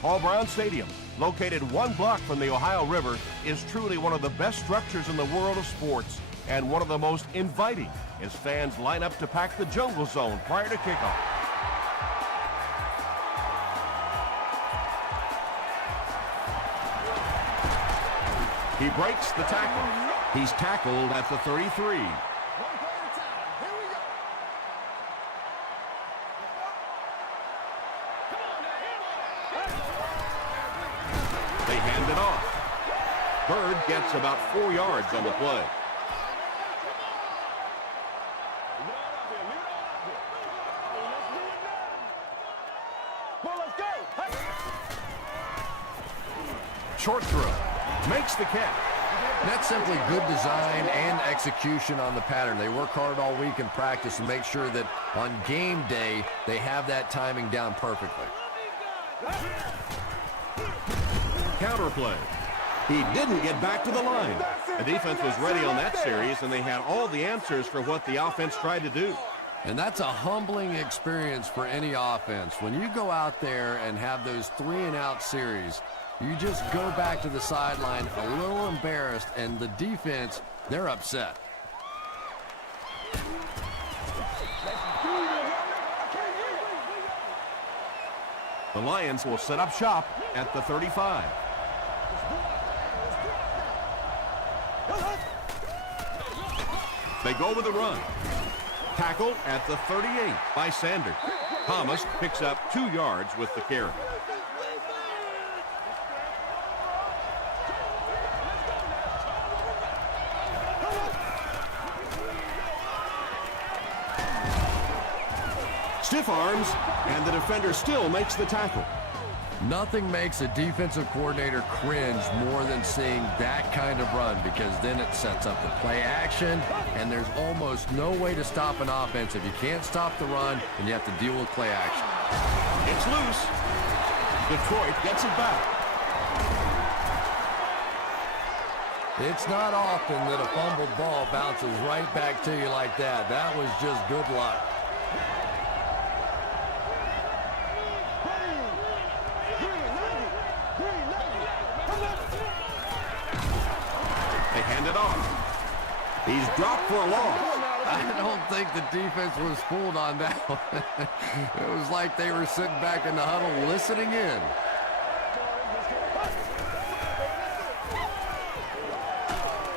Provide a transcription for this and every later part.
Paul Brown Stadium, located 1 block from the Ohio River, is truly one of the best structures in the world of sports and one of the most inviting as fans line up to pack the jungle zone prior to kickoff. He breaks the tackle. He's tackled at the 33. It off. Bird gets about 4 yards on the play. Short throw. Makes the catch. That's simply good design and execution on the pattern. They work hard all week in practice and make sure that on game day they have that timing down perfectly. Counter play. He didn't get back to the line. The defense was ready on that series, and they had all the answers for what the offense tried to do. And that's a humbling experience for any offense. When you go out there and have those 3-and-out series, you just go back to the sideline a little embarrassed, and the defense, they're upset. The Lions will set up shop at the 35. They go with a run. Tackled at the 38 by Sanders. Thomas picks up 2 yards with the carry. Stiff arms, and the defender still makes the tackle. Nothing makes a defensive coordinator cringe more than seeing that kind of run, because then it sets up the play action, and there's almost no way to stop an offense. If you can't stop the run, then you have to deal with play action. It's loose. Detroit gets it back. It's not often that a fumbled ball bounces right back to you like that. That was just good luck. They hand it off. He's dropped for a loss. I don't think the defense was fooled on that one. It was like they were sitting back in the huddle listening in.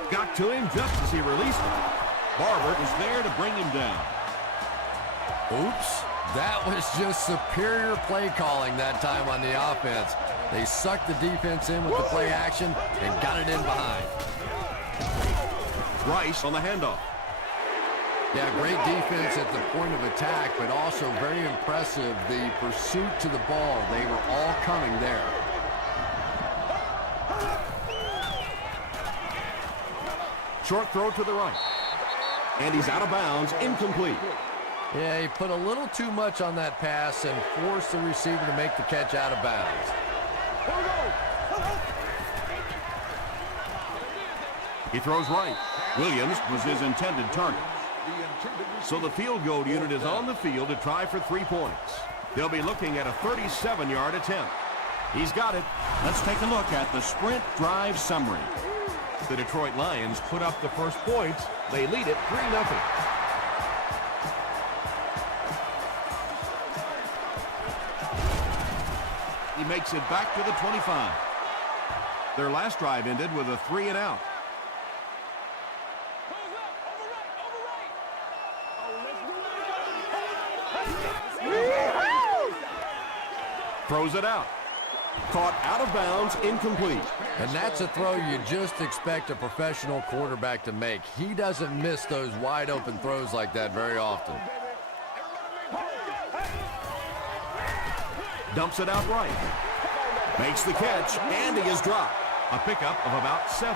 Got to him just as he released him. Barber is there to bring him down. Oops. That was just superior play calling that time on the offense. They sucked the defense in with the play action and got it in behind. Rice on the handoff. Yeah, great defense at the point of attack, but also very impressive the pursuit to the ball. They were all coming there. Short throw to the right. And he's out of bounds, incomplete. Yeah, he put a little too much on that pass and forced the receiver to make the catch out of bounds. He throws right. Williams was his intended target. So the field goal unit is on the field to try for 3 points. They'll be looking at a 37-yard attempt. He's got it. Let's take a look at the sprint drive summary. The Detroit Lions put up the first points. They lead it 3-0. He makes it back to the 25. Their last drive ended with a 3-and-out. Throws it out. Caught out of bounds, incomplete. And that's a throw you just expect a professional quarterback to make. He doesn't miss those wide open throws like that very often. Dumps it out right. Makes the catch, and he is dropped. A pickup of about 7.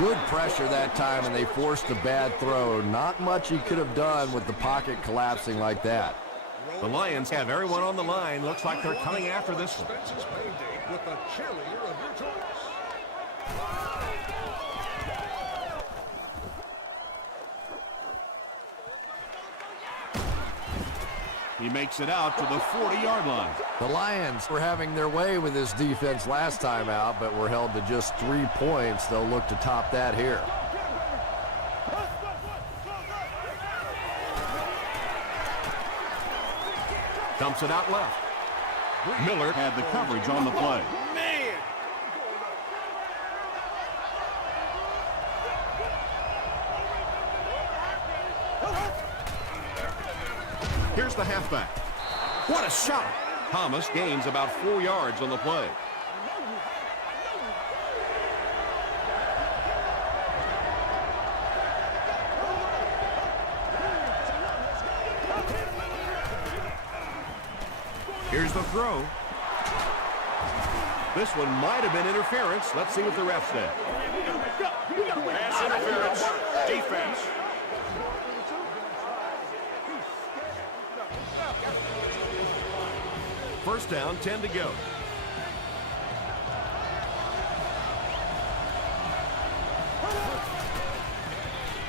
Good pressure that time, and they forced a bad throw. Not much he could have done with the pocket collapsing like that. The Lions have everyone on the line. Looks like they're coming after this one. He makes it out to the 40-yard line. The Lions were having their way with this defense last time out, but were held to just 3 points. They'll look to top that here. Dumps it out left. Miller had the coverage on the play. Here's the halfback. What a shot! Thomas gains about 4 yards on the play. Here's the throw. This one might have been interference. Let's see what the ref said. Pass interference. Defense. First down, 10 to go.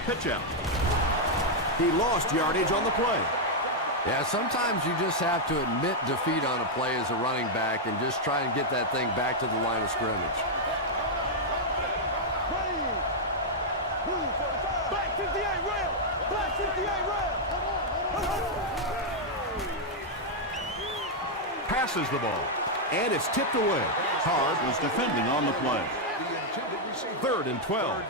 Pitch out. He lost yardage on the play. Yeah, sometimes you just have to admit defeat on a play as a running back and just try and get that thing back to the line of scrimmage. Black 58 rail! Black 58 rail! Passes the ball, and it's tipped away. Hard was defending on the play. 3rd and 12.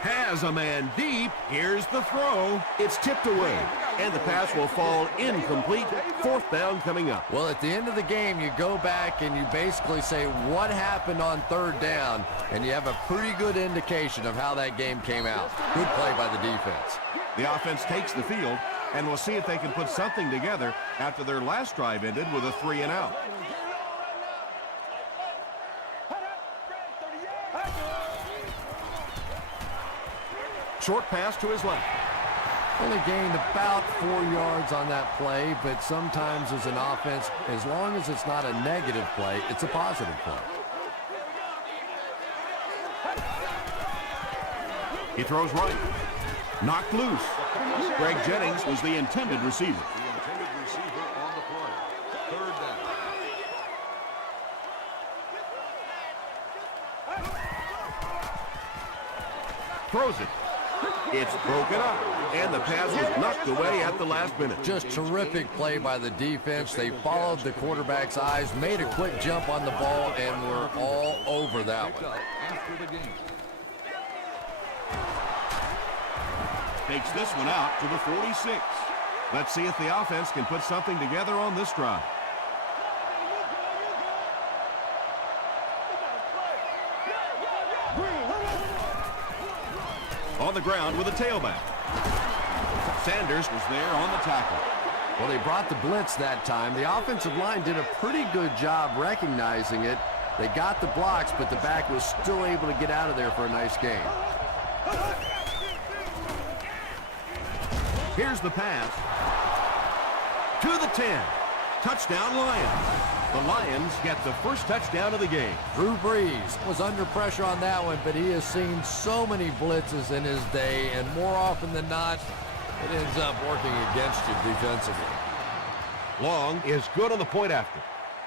Has a man deep. Here's the throw. It's tipped away, and the pass will fall incomplete. 4th down coming up. Well, at the end of the game, you go back and you basically say what happened on 3rd down, and you have a pretty good indication of how that game came out. Good play by the defense. The offense takes the field, and we'll see if they can put something together after their last drive ended with a 3 and out. Short pass to his left. Only gained about 4 yards on that play, but sometimes as an offense, as long as it's not a negative play, it's a positive play. He throws right. Knocked loose. Greg Jennings was the intended receiver. The intended receiver on the play. 3rd down. Throws it. It's broken up, and the pass was knocked away at the last minute. Just terrific play by the defense. They followed the quarterback's eyes, made a quick jump on the ball, and were all over that one. After the game. Takes this one out to the 46. Let's see if the offense can put something together on this drive. On the ground with a tailback. Sanders was there on the tackle. Well, they brought the blitz that time. The offensive line did a pretty good job recognizing it. They got the blocks, but the back was still able to get out of there for a nice gain. Here's the pass. To the 10. Touchdown Lions. The Lions get the first touchdown of the game. Drew Brees was under pressure on that one, but he has seen so many blitzes in his day, and more often than not, it ends up working against you defensively. Long is good on the point after.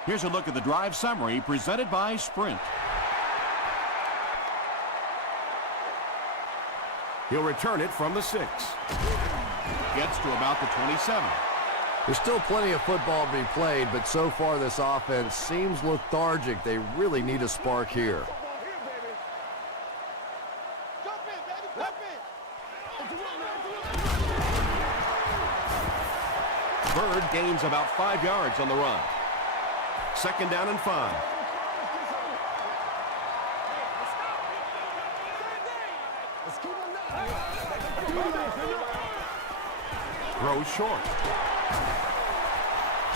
Here's a look at the drive summary presented by Sprint. He'll return it from the 6. Gets to about the 27. There's still plenty of football to be played, but so far this offense seems lethargic. They really need a spark here. Bird gains about 5 yards on the run. 2nd down and 5. Throws short.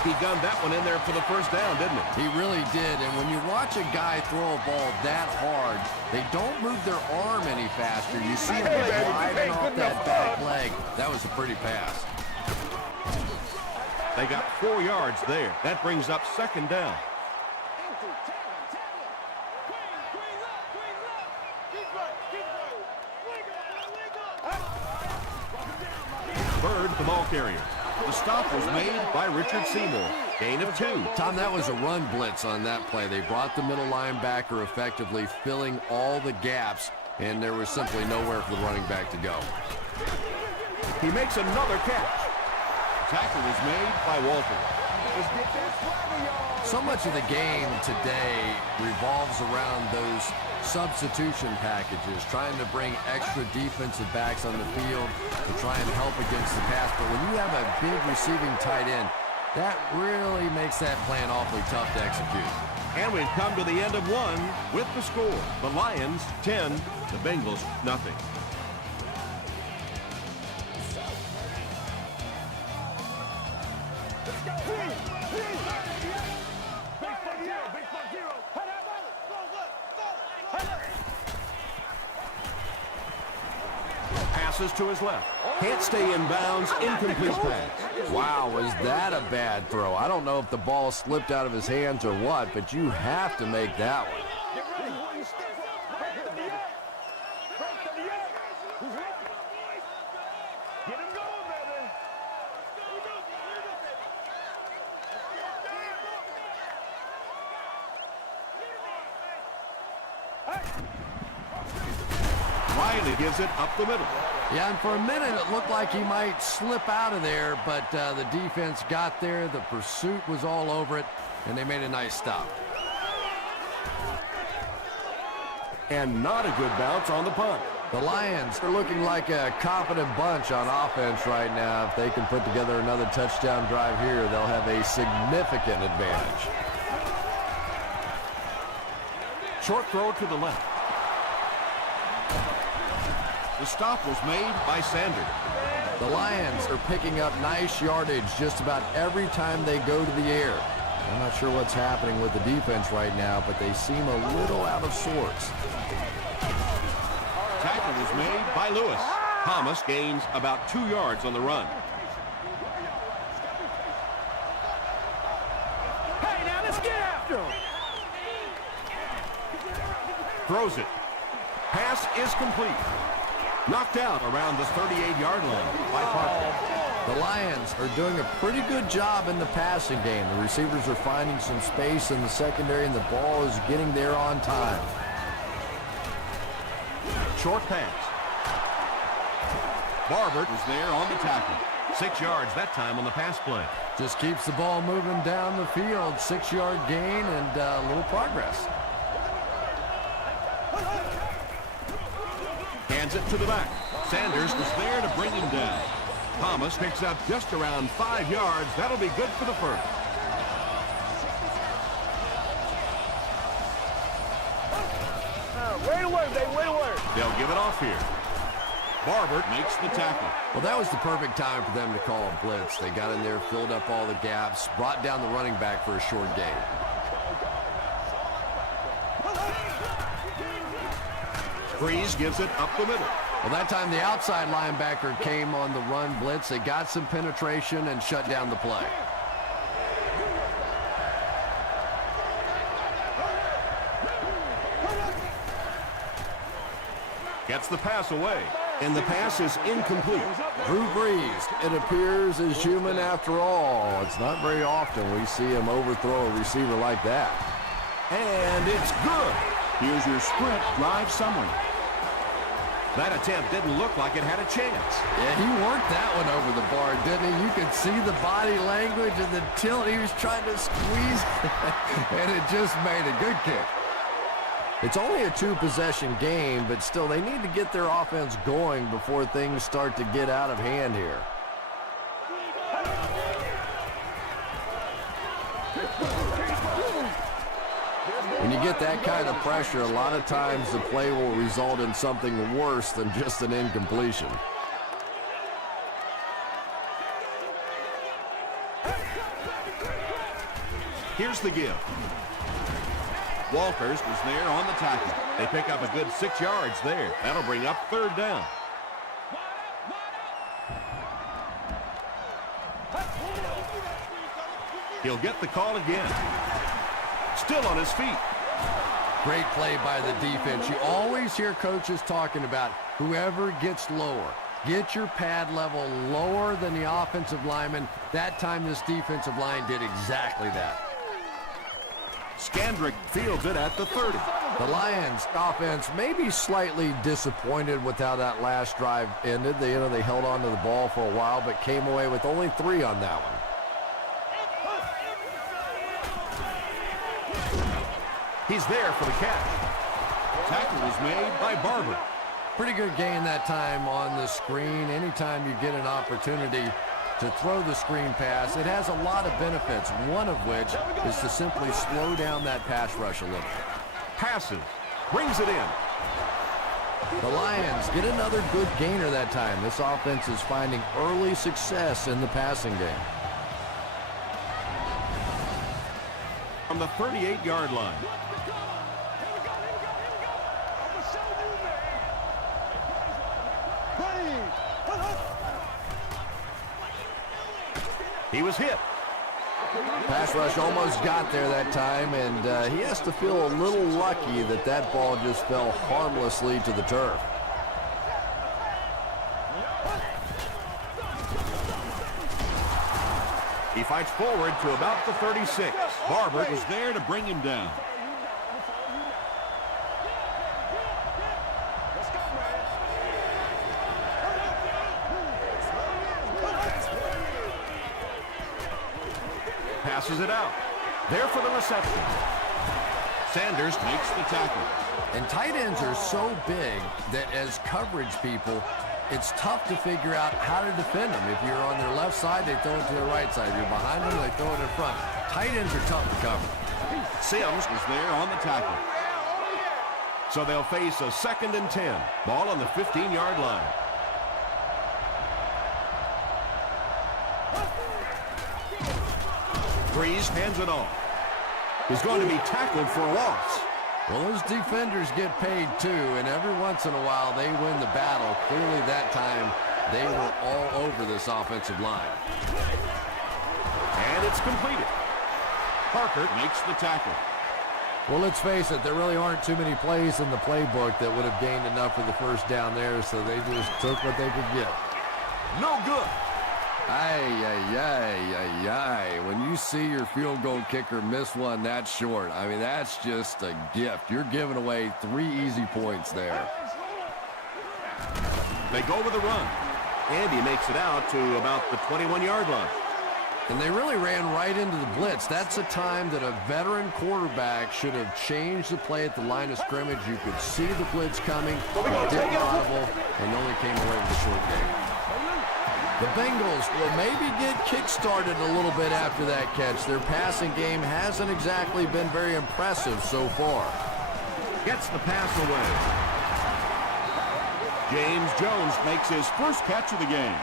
He gunned that one in there for the first down, didn't he? He really did, and when you watch a guy throw a ball that hard, they don't move their arm any faster. You see him gliding off that back leg. That was a pretty pass. They got 4 yards there. That brings up second down. Bird, the ball carrier. The stop was made by Richard Seymour. Gain of 2. Tom, that was a run blitz on that play. They brought the middle linebacker effectively filling all the gaps, and there was simply nowhere for the running back to go. He makes another catch. Tackle is made by Walter. So much of the game today revolves around those substitution packages, trying to bring extra defensive backs on the field to try and help against the pass. But when you have a big receiving tight end, that really makes that plan awfully tough to execute. And we've come to the end of one with the score. The Lions 10, the Bengals nothing. Passes to his left. Can't stay in bounds. Incomplete pass. Wow, was that a bad throw? I don't know if the ball slipped out of his hands or what, but you have to make that one. Riley gives it up the middle. Yeah, and for a minute it looked like he might slip out of there, but the defense got there. The pursuit was all over it, and they made a nice stop. And not a good bounce on the punt. The Lions are looking like a confident bunch on offense right now. If they can put together another touchdown drive here, they'll have a significant advantage. Short throw to the left. The stop was made by Sanders. The Lions are picking up nice yardage just about every time they go to the air. I'm not sure what's happening with the defense right now, but they seem a little out of sorts. Tackle was made by Lewis. Thomas gains about 2 yards on the run. Hey, now let's get after him. Throws it. Pass is complete. Knocked out around the 38-yard line by Parker. The Lions are doing a pretty good job in the passing game. The receivers are finding some space in the secondary, and the ball is getting there on time. Short pass. Barbert was there on the tackle. 6 yards that time on the pass play. Just keeps the ball moving down the field. 6-yard gain and a little progress. Hands it to the back. Sanders was there to bring him down. Thomas picks up just around 5 yards. That'll be good for the first. Way to work, baby, way to work. They'll give it off here. Barbert makes the tackle. Well, that was the perfect time for them to call a blitz. They got in there, filled up all the gaps, brought down the running back for a short gain. Breeze gives it up the middle. Well, that time the outside linebacker came on the run blitz. They got some penetration and shut down the play. Gets the pass away, and the pass is incomplete. Drew Brees, it appears, is human after all. It's not very often we see him overthrow a receiver like that. And it's good. Here's your sprint drive summary. That attempt didn't look like it had a chance. Yeah, he worked that one over the bar, didn't he? You could see the body language and the tilt. He was trying to squeeze, and it just made a good kick. It's only a 2-possession game, but still, they need to get their offense going before things start to get out of hand here. When you get that kind of pressure, a lot of times the play will result in something worse than just an incompletion. Here's the give. Walters was there on the tackle. They pick up a good 6 yards there. That'll bring up third down. He'll get the call again. Still on his feet. Great play by the defense. You always hear coaches talking about whoever gets lower. Get your pad level lower than the offensive lineman. That time this defensive line did exactly that. Scandrick fields it at the 30. The Lions offense may be slightly disappointed with how that last drive ended. They held on to the ball for a while, but came away with only 3 on that one. He's there for the catch. Tackle is made by Barber. Pretty good gain that time on the screen. Anytime you get an opportunity to throw the screen pass, it has a lot of benefits, one of which is to simply slow down that pass rush a little. Passes. Brings it in. The Lions get another good gainer that time. This offense is finding early success in the passing game. From the 38-yard line. He was hit. Pass rush almost got there that time, and he has to feel a little lucky that that ball just fell harmlessly to the turf. He fights forward to about the 36. Barber is there to bring him down. Passes it out. There for the reception. Sanders makes the tackle. And tight ends are so big that as coverage people, it's tough to figure out how to defend them. If you're on their left side, they throw it to the right side. If you're behind them, they throw it in front. Tight ends are tough to cover. Sims is there on the tackle. So they'll face a 2nd and 10. Ball on the 15-yard line. Breeze hands it off. He's going to be tackled for a loss. Well, those defenders get paid too, and every once in a while they win the battle. Clearly that time they were all over this offensive line. And it's completed. Parker makes the tackle. Well, let's face it, there really aren't too many plays in the playbook that would have gained enough for the first down there, so they just took what they could get. No good. When you see your field goal kicker miss one that short, I mean, that's just a gift. You're giving away 3 easy points there. They go with a run. Andy makes it out to about the 21-yard line. And they really ran right into the blitz. That's a time that a veteran quarterback should have changed the play at the line of scrimmage. You could see the blitz coming, didn't audible, and only came away with a short game. The Bengals will maybe get kick-started a little bit after that catch. Their passing game hasn't exactly been very impressive so far. Gets the pass away. James Jones makes his first catch of the game.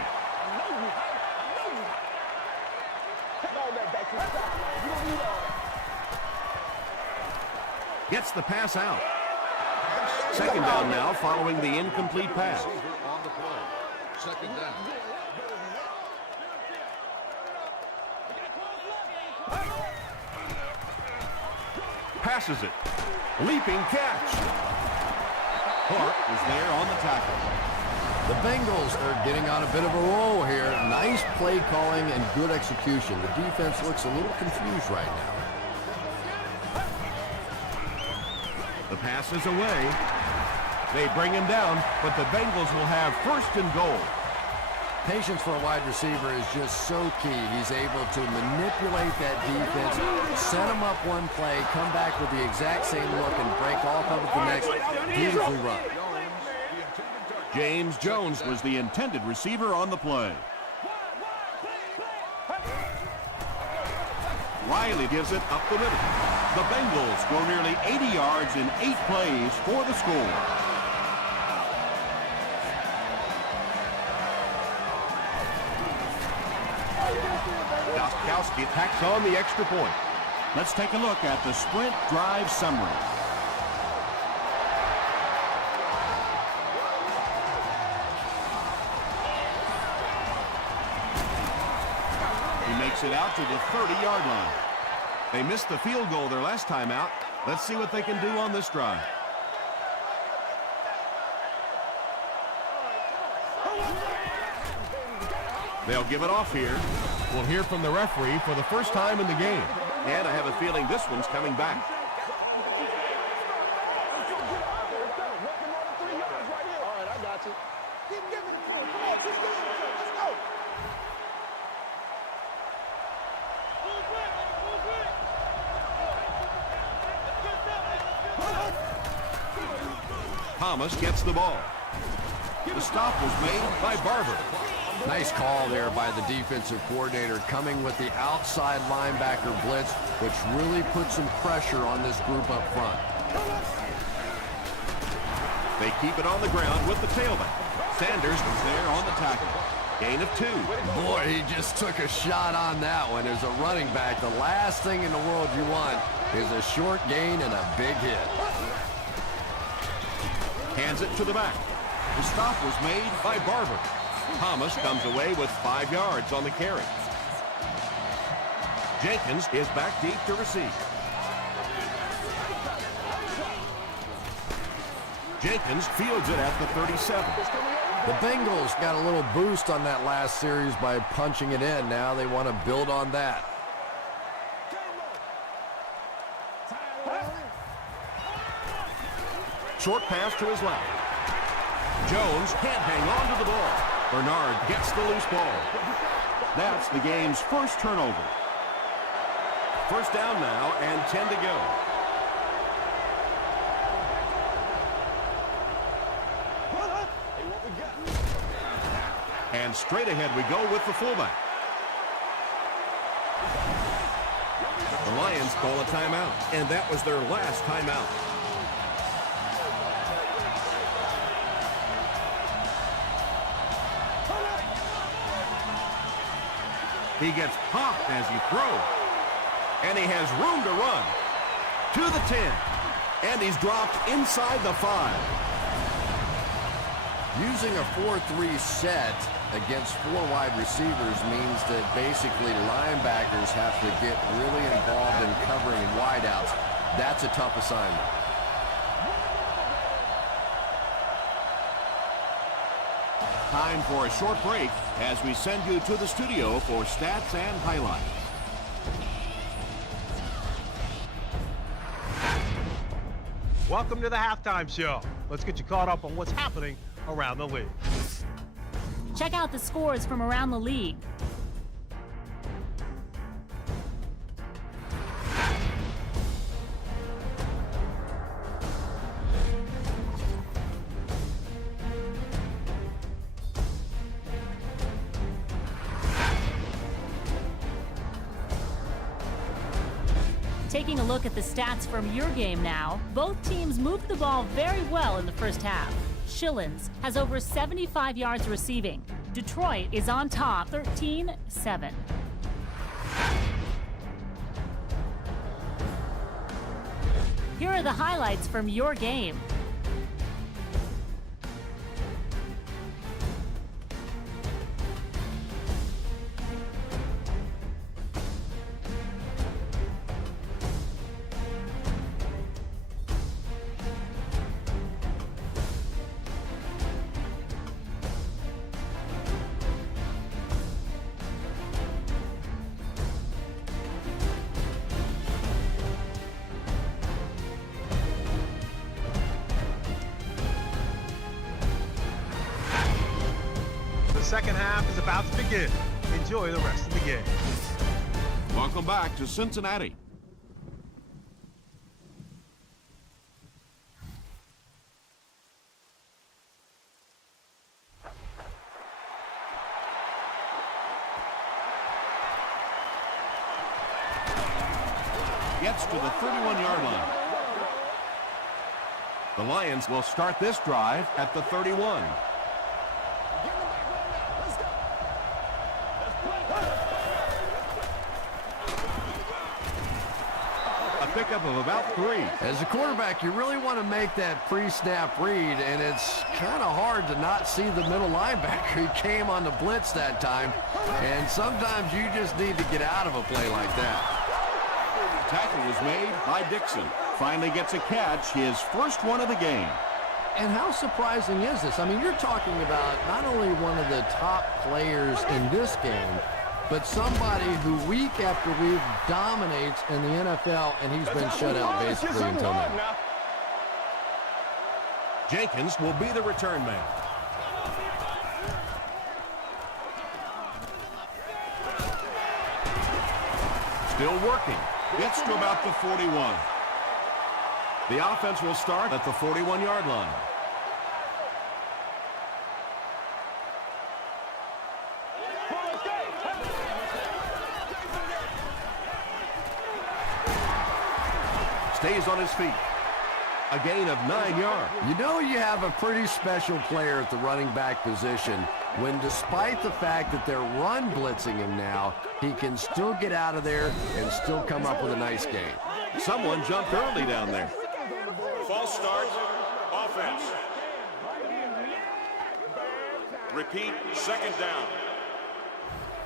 Gets the pass out. 2nd down now following the incomplete pass. On the play. 2nd down. Passes it. Leaping catch. Clark is there on the tackle. The Bengals are getting on a bit of a roll here. Nice play calling and good execution. The defense looks a little confused right now. The pass is away. They bring him down, but the Bengals will have 1st and goal. Patience for a wide receiver is just so key. He's able to manipulate that defense, set him up one play, come back with the exact same look, and break off of it the next. Beautifully run. James Jones was the intended receiver on the play. Riley gives it up the middle. The Bengals go nearly 80 yards in 8 plays for the score. Gostkowski tacks on the extra point. Let's take a look at the sprint drive summary. He makes it out to the 30-yard line. They missed the field goal their last time out. Let's see what they can do on this drive. They'll give it off here. We'll hear from the referee for the first time in the game. And I have a feeling this one's coming back. Thomas gets the ball. The stop was made by Barber. Nice call there by the defensive coordinator, coming with the outside linebacker blitz, which really puts some pressure on this group up front. They keep it on the ground with the tailback. Sanders was there on the tackle. Gain of 2. Boy, he just took a shot on that one. As a running back, the last thing in the world you want is a short gain and a big hit. Hands it to the back. The stop was made by Barber. Thomas comes away with 5 yards on the carry. Jenkins is back deep to receive. Jenkins fields it at the 37. The Bengals got a little boost on that last series by punching it in. Now they want to build on that. Short pass to his left. Jones can't hang on to the ball. Bernard gets the loose ball. That's the game's first turnover. First down now and 10 to go. And straight ahead we go with the fullback. The Lions call a timeout, and that was their last timeout. He gets popped as he throws. And he has room to run. To the 10. And he's dropped inside the 5. Using a 4-3 set against 4 wide receivers means that basically linebackers have to get really involved in covering wideouts. That's a tough assignment. Time for a short break as we send you to the studio for stats and highlights. Welcome to the halftime show. Let's get you caught up on what's happening around the league. Check out the scores from around the league. Taking a look at the stats from your game now, both teams moved the ball very well in the first half. Schillens has over 75 yards receiving. Detroit is on top, 13-7. Here are the highlights from your game. The second half is about to begin. Enjoy the rest of the game. Welcome back to Cincinnati. Gets to the 31-yard line. The Lions will start this drive at the 31. A pick pickup of about 3. As a quarterback, you really want to make that pre-snap read, and it's kind of hard to not see the middle linebacker. He came on the blitz that time, and sometimes you just need to get out of a play like that. Tackle was made by Dixon. Finally gets a catch, his first one of the game. And how surprising is this? I mean, you're talking about not only one of the top players in this game, but somebody who week after week dominates in the NFL, and he's been shut out basically until now. Jenkins will be the return man. Still working. Gets to about the 41. The offense will start at the 41-yard line. Stays on his feet. A gain of 9 yards. You know you have a pretty special player at the running back position when, despite the fact that they're run blitzing him now, he can still get out of there and still come up with a nice gain. Someone jumped early down there. False start, offense. Repeat, second down.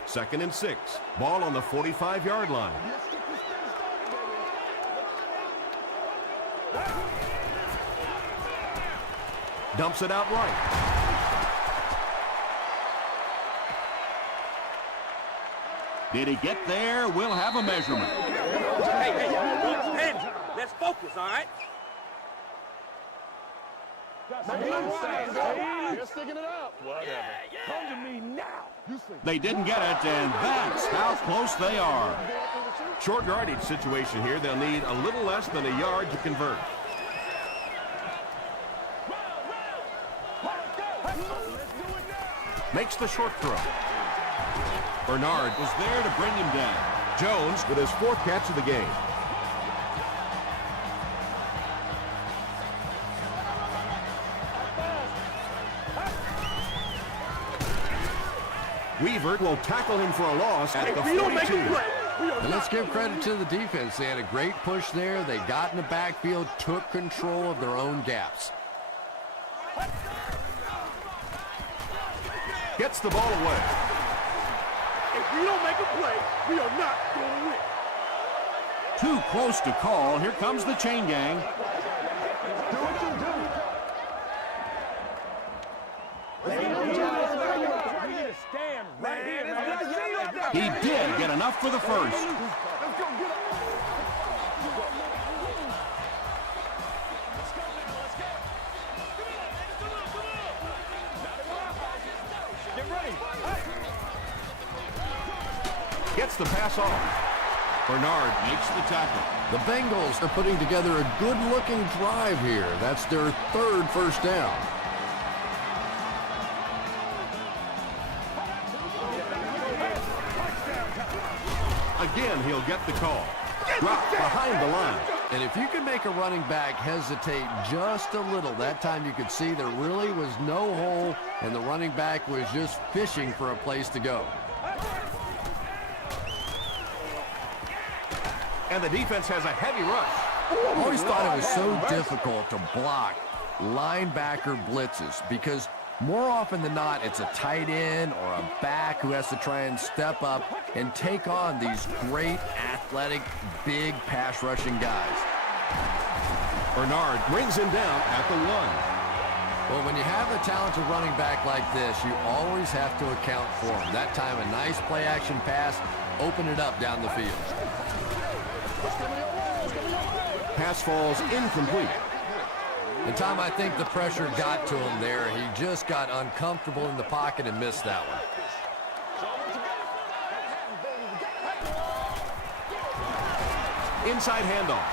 2nd and 6. Ball on the 45-yard line. Dumps it out right. Did he get there? We'll have a measurement. Hey, let's focus, all right? You're sticking it out. Whatever. Come to me now. They didn't get it, and that's how close they are. Short yardage situation here. They'll need a little less than a yard to convert. Makes the short throw. Bernard was there to bring him down. Jones with his 4th catch of the game. Weaver will tackle him for a loss at the 42. And let's give credit to the defense. They had a great push there. They got in the backfield, took control of their own gaps. Gets the ball away. If we don't make a play, we are not going to win. Too close to call. Here comes the chain gang. Do what you do. Stand right here. He did get enough for the first. Let's go get up. Get ready. Gets the pass off. Bernard makes the tackle. The Bengals are putting together a good-looking drive here. That's their 3rd first down. Again, he'll get the call. Drop behind the line. And if you can make a running back hesitate just a little, that time you could see there really was no hole, and the running back was just fishing for a place to go. And the defense has a heavy rush. I always thought it was so difficult to block linebacker blitzes because more often than not, it's a tight end or a back who has to try and step up and take on these great, athletic, big pass-rushing guys. Bernard brings him down at the 1. Well, when you have a talented running back like this, you always have to account for him. That time, a nice play-action pass opened it up down the field. Pass falls incomplete. And Tom, I think the pressure got to him there. He just got uncomfortable in the pocket and missed that one. Inside handoff.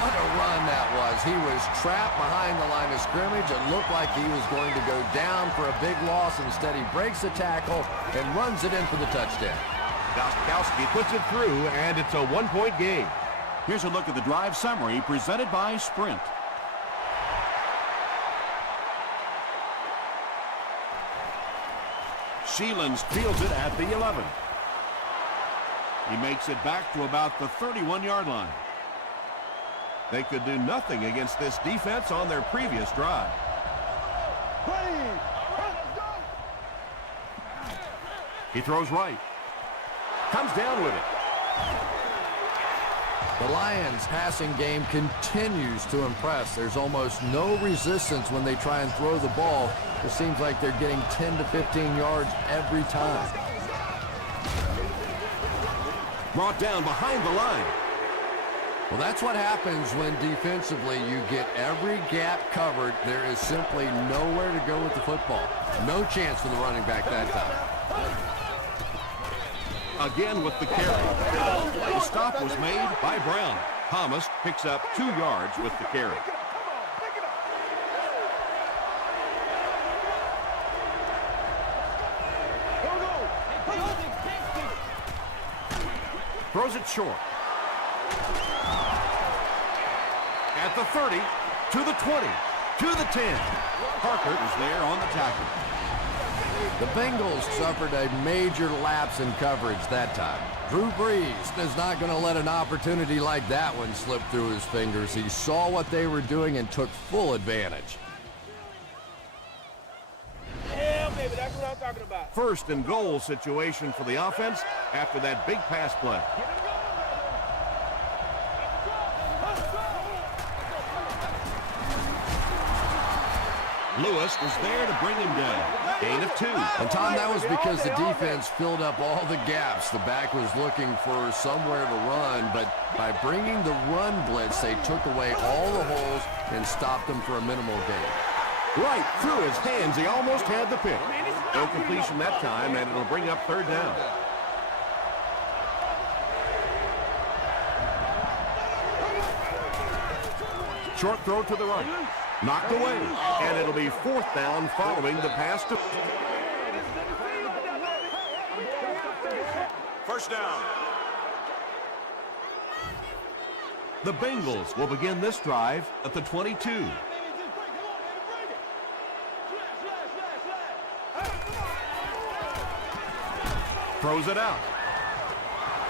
What a run that was. He was trapped behind the line of scrimmage. It looked like he was going to go down for a big loss. Instead, he breaks the tackle and runs it in for the touchdown. Gostkowski puts it through, and it's a 1-point game. Here's a look at the drive summary presented by Sprint. Sheelands fields it at the 11. He makes it back to about the 31-yard line. They could do nothing against this defense on their previous drive. He throws right. Comes down with it. The Lions' passing game continues to impress. There's almost no resistance when they try and throw the ball. It seems like they're getting 10 to 15 yards every time. Brought down behind the line. Well, that's what happens when defensively you get every gap covered. There is simply nowhere to go with the football. No chance for the running back that time. Again with the carry. The stop was made by Brown. Thomas picks up 2 yards with the carry. Throws it short. At the 30, to the 20, to the 10. Parker is there on the tackle. The Bengals suffered a major lapse in coverage that time. Drew Brees is not going to let an opportunity like that one slip through his fingers. He saw what they were doing and took full advantage. Yeah, baby, that's what I'm talking about. First and goal situation for the offense after that big pass play. Lewis was there to bring him down. Gain of 2. And Tom, that was because the defense filled up all the gaps. The back was looking for somewhere to run, but by bringing the run blitz, they took away all the holes and stopped them for a minimal gain. Right through his hands, he almost had the pick. No completion that time, and it'll bring up 3rd down. Short throw to the right. Knocked away, and it'll be 4th down following the pass to... First down. The Bengals will begin this drive at the 22. Throws it out.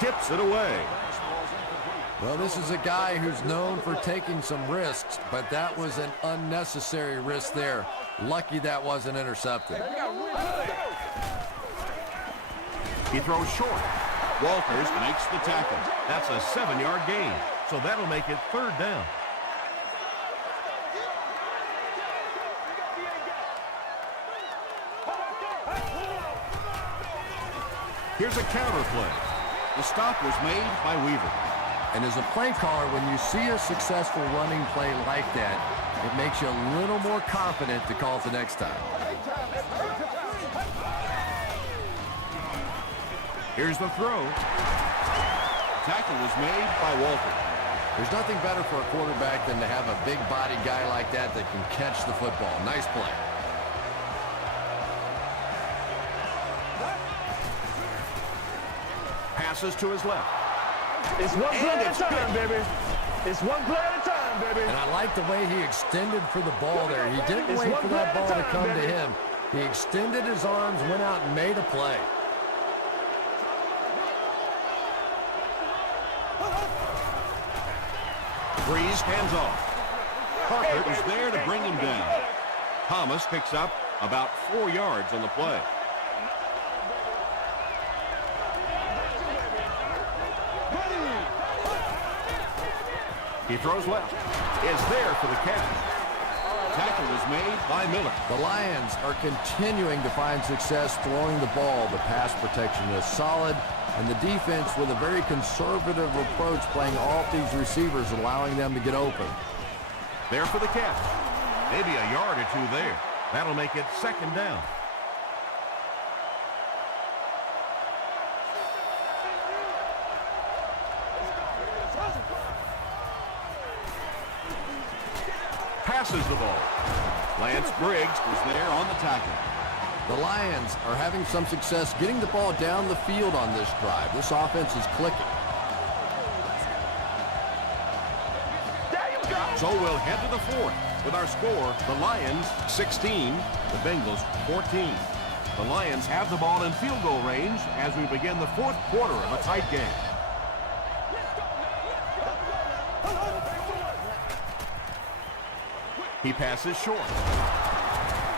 Tips it away. Well, this is a guy who's known for taking some risks, but that was an unnecessary risk there. Lucky that wasn't intercepted. He throws short. Walters makes the tackle. That's a 7-yard gain, so that'll make it 3rd down. Here's a counter play. The stop was made by Weaver. And as a play caller, when you see a successful running play like that, it makes you a little more confident to call it the next time. Here's the throw. Tackle was made by Walter. There's nothing better for a quarterback than to have a big body guy like that that can catch the football. Nice play. Passes to his left. It's one play at a time, baby. It's one play at a time, baby. And I like the way he extended for the ball there. He didn't wait for that ball to come to him. He extended his arms, went out and made a play. Breeze hands off. Parker is there to bring him down. Thomas picks up about 4 yards on the play. He throws left. Is there for the catch. Tackle is made by Miller. The Lions are continuing to find success throwing the ball. The pass protection is solid, and the defense with a very conservative approach playing off these receivers, allowing them to get open. There for the catch. Maybe a yard or 2 there. That'll make it 2nd down. Passes the ball. Lance Briggs was there on the tackle. The Lions are having some success getting the ball down the field on this drive. This offense is clicking. So we'll head to the 4th with our score, the Lions 16, the Bengals 14. The Lions have the ball in field goal range as we begin the 4th quarter of a tight game. He passes short.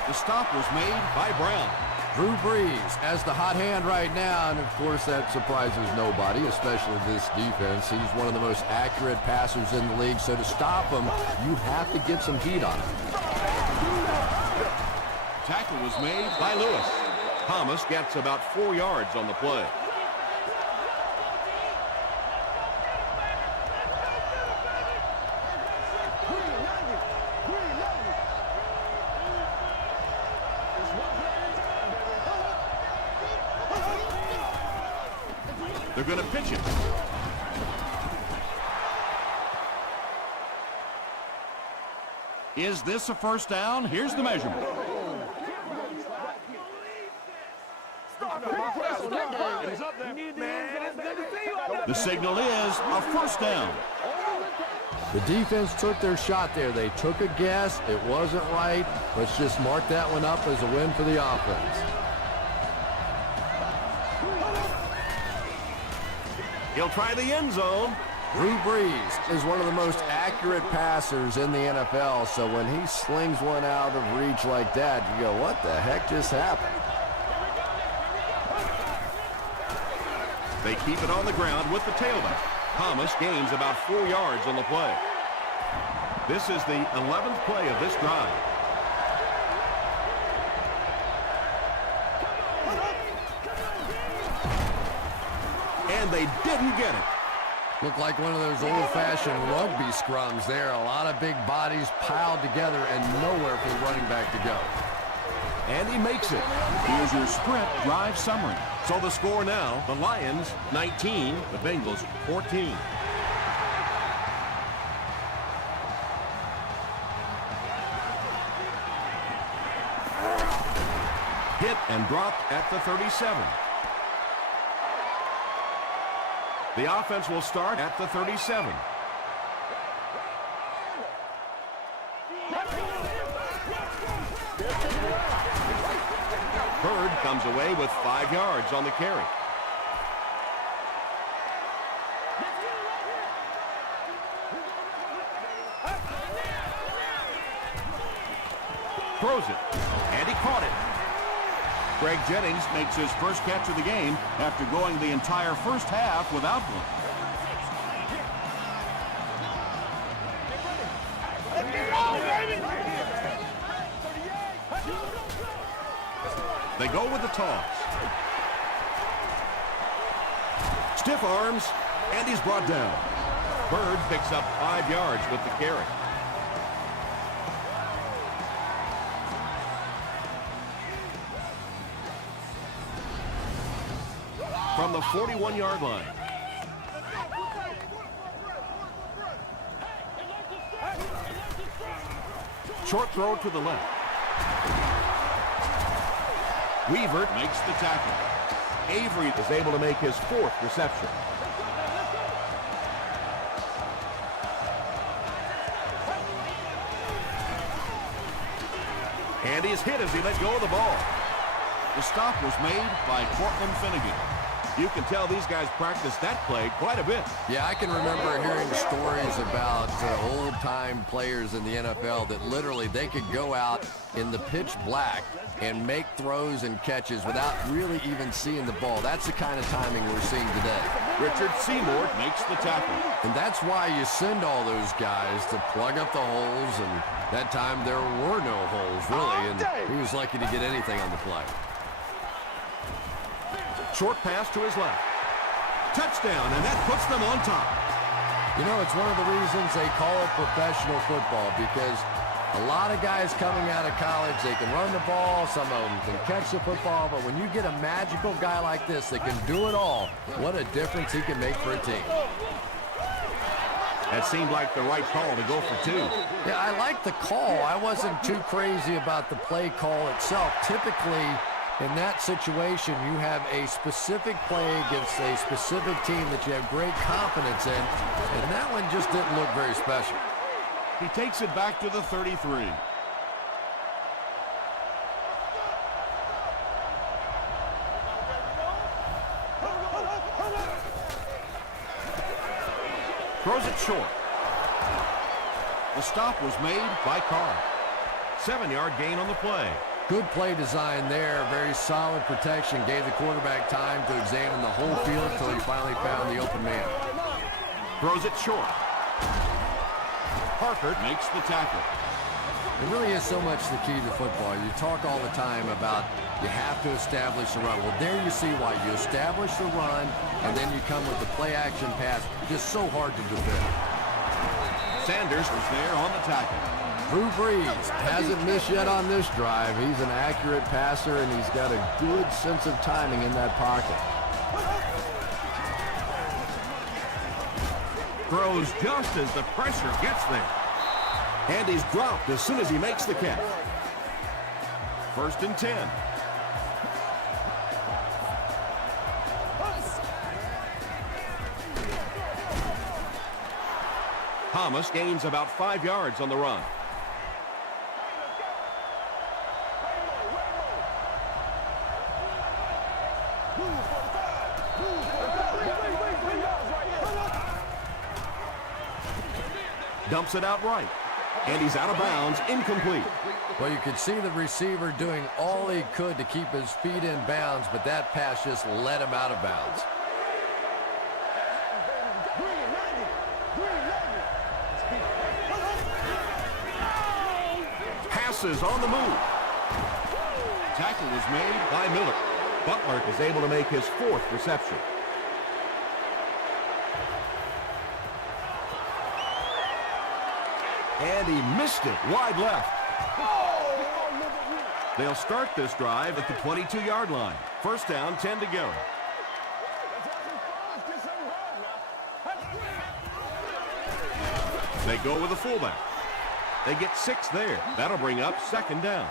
The stop was made by Brown. Drew Brees as the hot hand right now, and of course that surprises nobody, especially this defense. He's one of the most accurate passers in the league, so to stop him, you have to get some heat on him. Tackle was made by Lewis. Thomas gets about 4 yards on the play. They're going to pitch it. Is this a first down? Here's the measurement. The signal is a first down. The defense took their shot there. They took a guess. It wasn't right. Let's just mark that one up as a win for the offense. He'll try the end zone. Drew Brees is one of the most accurate passers in the NFL, so when he slings one out of reach like that, you go, what the heck just happened? They keep it on the ground with the tailback. Thomas gains about 4 yards on the play. This is the 11th play of this drive. And they didn't get it. Looked like one of those old-fashioned rugby scrums there. A lot of big bodies piled together and nowhere for the running back to go. And he makes it. Here's your sprint drive summary. So the score now, the Lions 19, the Bengals 14. Hit and dropped at the 37. The offense will start at the 37. Bird comes away with 5 yards on the carry. Throws it, and he caught it. Greg Jennings makes his first catch of the game after going the entire first half without one. They go with the toss. Stiff arms, and he's brought down. Bird picks up 5 yards with the carry. From the 41-yard line. Short throw to the left. Weaver makes the tackle. Avery is able to make his 4th reception. And he's hit as he let go of the ball. The stop was made by Cortland Finnegan. You can tell these guys practice that play quite a bit. Yeah, I can remember hearing stories about old-time players in the NFL that literally they could go out in the pitch black and make throws and catches without really even seeing the ball. That's the kind of timing we're seeing today. Richard Seymour makes the tackle. And that's why you send all those guys to plug up the holes, and that time there were no holes, really, and he was lucky to get anything on the play. Short pass to his left. Touchdown, and that puts them on top. You know, it's one of the reasons they call it professional football, because a lot of guys coming out of college, they can run the ball, some of them can catch the football, but when you get a magical guy like this that can do it all, what a difference he can make for a team. That seemed like the right call to go for 2. Yeah, I like the call. I wasn't too crazy about the play call itself. Typically, in that situation, you have a specific play against a specific team that you have great confidence in, and that one just didn't look very special. He takes it back to the 33. Throws it short. The stop was made by Carr. 7-yard gain on the play. Good play design there. Very solid protection. Gave the quarterback time to examine the whole field until he finally found the open man. Throws it short. Parker makes the tackle. It really is so much the key to football. You talk all the time about you have to establish the run. Well, there you see why. You establish the run, and then you come with the play-action pass. Just so hard to defend. Sanders was there on the tackle. Drew Brees hasn't missed yet on this drive. He's an accurate passer, and he's got a good sense of timing in that pocket. Throws just as the pressure gets there. And he's dropped as soon as he makes the catch. 1st and 10. Thomas gains about 5 yards on the run. Dumps it out right. And he's out of bounds, incomplete. Well, you could see the receiver doing all he could to keep his feet in bounds, but that pass just let him out of bounds. Passes on the move. Tackle is made by Miller. Butler is able to make his 4th reception. And he missed it wide left. They'll start this drive at the 22-yard line. 1st down, 10 to go. They go with the fullback. They get 6 there. That'll bring up 2nd down.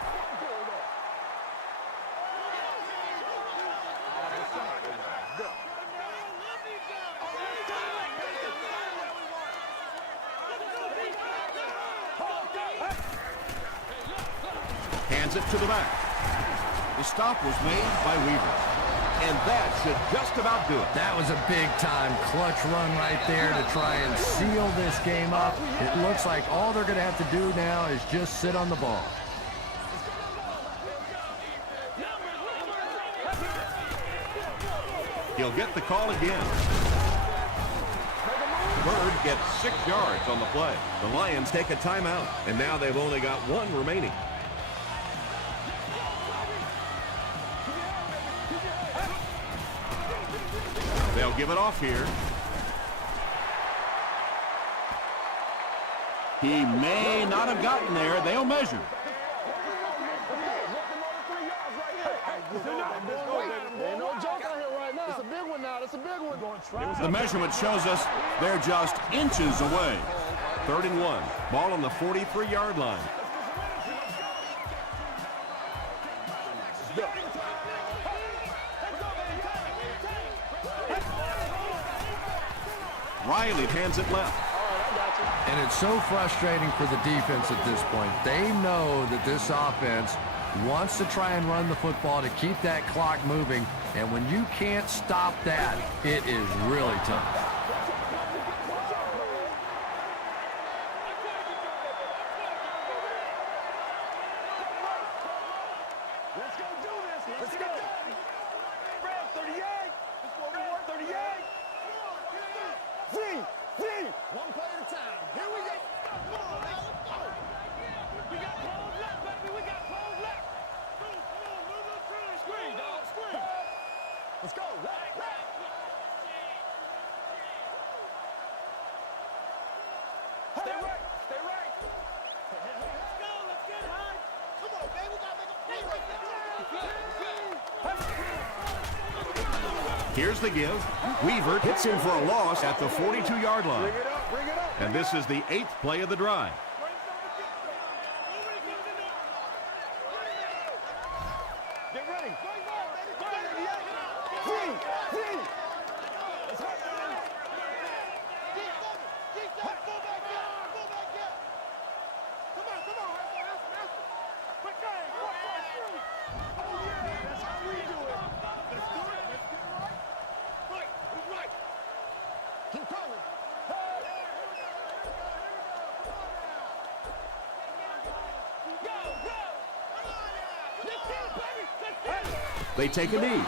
Hands it to the back. The stop was made by Weaver. And that should just about do it. That was a big-time clutch run right there to try and seal this game up. It looks like all they're going to have to do now is just sit on the ball. He'll get the call again. Bird gets 6 yards on the play. The Lions take a timeout, and now they've only got 1 remaining. They'll give it off here. He may not have gotten there. They'll measure. The measurement shows us they're just inches away. 3rd and 1. Ball on the 43-yard line. Riley hands it left. And it's so frustrating for the defense at this point. They know that this offense wants to try and run the football to keep that clock moving. And when you can't stop that, it is really tough. Let's go do this. Let's go. Red 38. It's 41, 38. Z. One play at a time. Here we go. Come on, now. Let's go. We got pole left, baby. We got pole left. Come on, move up through the screen, dog. Screen. Let's go. Left. Stay right. Stay right. Let's go. Let's get high. Come on, baby. We got to make a play right there. Here's the give. Weaver hits him for a loss at the 42-yard line. Bring it up. Bring it up. And this is the 8th play of the drive. Get ready. Keep coming. Go, go! They take a knee.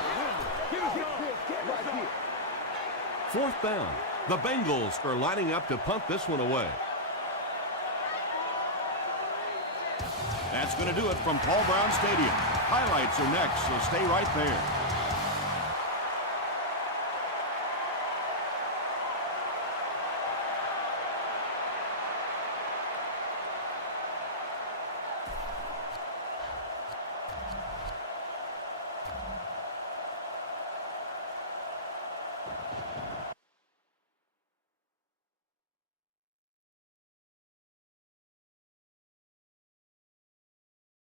Fourth down. The Bengals are lining up to punt this one away. That's going to do it from Paul Brown Stadium. Highlights are next, so stay right there.